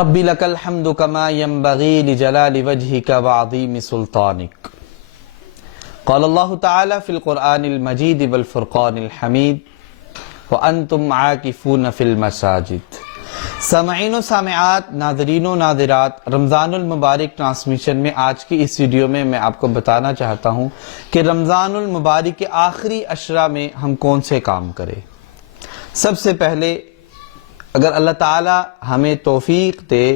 رب لك الحمد كما ينبغي لجلال وجهك وعظيم سلطانك. قال الله تعالى في القرآن المجيد والفرقان الحميد وأنتم عاكفون في المساجد. سامعین و سامعات، ناظرین و ناظرات، رمضان المبارک ٹرانسمیشن میں آج کی اس ویڈیو میں آپ کو بتانا چاہتا ہوں کہ رمضان المبارک کے آخری عشرہ میں ہم کون سے کام کریں. سب سے پہلے اگر اللہ تعالی ہمیں توفیق دے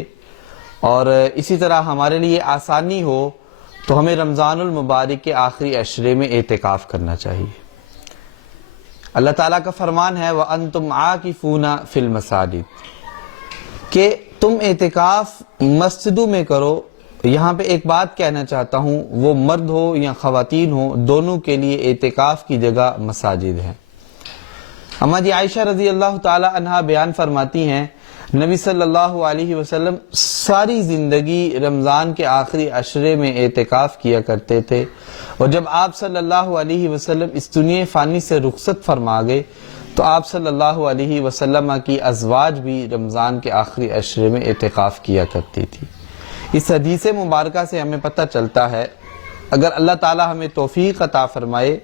اور اسی طرح ہمارے لیے آسانی ہو تو ہمیں رمضان المبارک کے آخری عشرے میں اعتکاف کرنا چاہیے. اللہ تعالیٰ کا فرمان ہے وَأَنْتُمْ عَاكِفُونَ فِي الْمَسَاجِدِ کہ تم اعتکاف مسجدوں میں کرو. یہاں پہ ایک بات کہنا چاہتا ہوں، وہ مرد ہو یا خواتین ہو، دونوں کے لیے اعتکاف کی جگہ مساجد ہے. اما جی عائشہ رضی اللہ تعالی عنہا بیان فرماتی ہیں نبی صلی اللہ علیہ وسلم ساری زندگی رمضان کے آخری عشرے میں اعتکاف کیا کرتے تھے، اور جب آپ صلی اللہ علیہ وسلم اس دنیا فانی سے رخصت فرما گئے تو آپ صلی اللہ علیہ وسلم کی ازواج بھی رمضان کے آخری عشرے میں اعتکاف کیا کرتی تھی. اس حدیث مبارکہ سے ہمیں پتہ چلتا ہے اگر اللہ تعالی ہمیں توفیق عطا فرمائے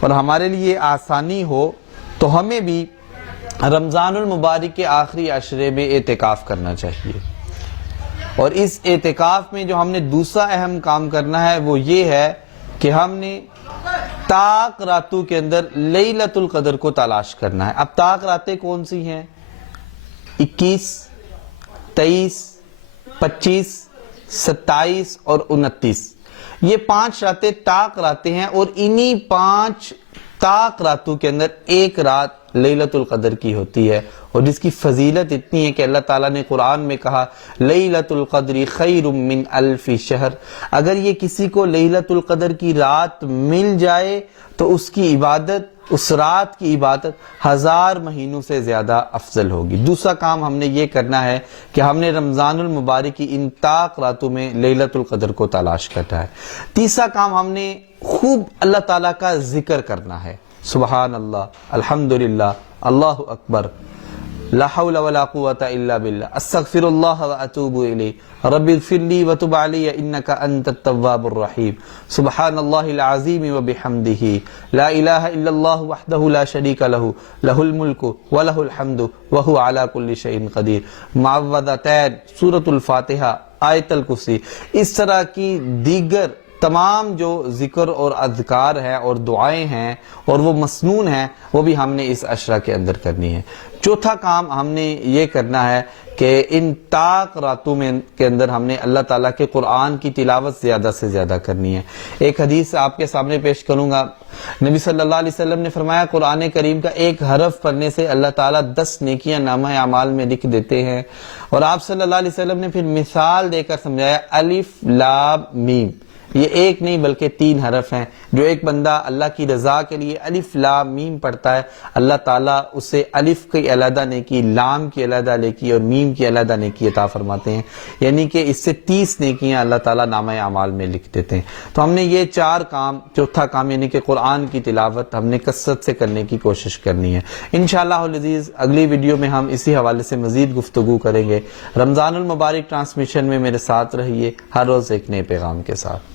اور ہمارے لیے آسانی ہو تو ہمیں بھی رمضان المبارک کے آخری عشرے میں اعتکاف کرنا چاہیے. اور اس اعتکاف میں جو ہم نے دوسرا اہم کام کرنا ہے وہ یہ ہے کہ ہم نے طاق راتوں کے اندر لیلۃ القدر کو تلاش کرنا ہے. اب طاق راتیں کون سی ہیں؟ 21، 23، 25، 27 اور 29. یہ 5 راتیں طاق راتیں ہیں، اور انہی 5 طاق راتوں کے اندر ایک رات لیلۃ القدر کی ہوتی ہے، اور جس کی فضیلت اتنی ہے کہ اللہ تعالیٰ نے قرآن میں کہا لیلۃ القدر خیر من الف شہر. اگر یہ کسی کو لیلۃ القدر کی رات مل جائے تو اس کی عبادت، اس رات کی عبادت 1000 مہینوں سے زیادہ افضل ہوگی. دوسرا کام ہم نے یہ کرنا ہے کہ ہم نے رمضان المبارک کی ان طاق راتوں میں لیلۃ القدر کو تلاش کرنا ہے. تیسرا کام ہم نے خوب اللہ تعالیٰ کا ذکر کرنا ہے. سبحان اللہ، الحمدللہ، اللہ اکبر، لا حول ولا قوة الا باللہ، استغفر اللہ واتوب الیہ، رب اغفر لی وتب علی انک انت التواب الرحیم، سبحان اللہ العظیم وبحمدہ، لا الہ الا اللہ وحدہ لا شریک لہ، لہ الملک ولہ الحمد وہو علی کل شیء قدیر، معوذتین، سورۃ الفاتحہ، آیت الکرسی. اس طرح کی دیگر تمام جو ذکر اور اذکار ہیں اور دعائیں ہیں اور وہ مسنون ہیں وہ بھی ہم نے اس عشرہ کے اندر کرنی ہے. چوتھا کام ہم نے یہ کرنا ہے کہ ان طاق راتوں میں کے اندر ہم نے اللہ تعالیٰ کے قرآن کی تلاوت زیادہ سے زیادہ کرنی ہے. ایک حدیث آپ کے سامنے پیش کروں گا. نبی صلی اللہ علیہ وسلم نے فرمایا قرآن کریم کا ایک حرف پڑھنے سے اللہ تعالیٰ 10 نیکیاں نامہ اعمال میں لکھ دیتے ہیں. اور آپ صلی اللہ علیہ وسلم نے پھر مثال دے کر سمجھایا الف لام میم. یہ ایک نہیں بلکہ 3 حرف ہیں. جو ایک بندہ اللہ کی رضا کے لیے الف لام میم پڑھتا ہے، اللہ تعالیٰ اسے الف کی علیحدہ نیکی، لام کی علیحدہ نیکی اور میم کی علیحدہ نیکی عطا فرماتے ہیں. یعنی کہ اس سے 30 نیکیاں اللہ تعالیٰ نامہ اعمال میں لکھ دیتے ہیں. تو ہم نے یہ 4 کام، چوتھا کام یعنی کہ قرآن کی تلاوت ہم نے کثرت سے کرنے کی کوشش کرنی ہے. انشاءاللہ العزیز اگلی ویڈیو میں ہم اسی حوالے سے مزید گفتگو کریں گے. رمضان المبارک ٹرانسمیشن میں میرے ساتھ رہیے، ہر روز ایک نئے پیغام کے ساتھ.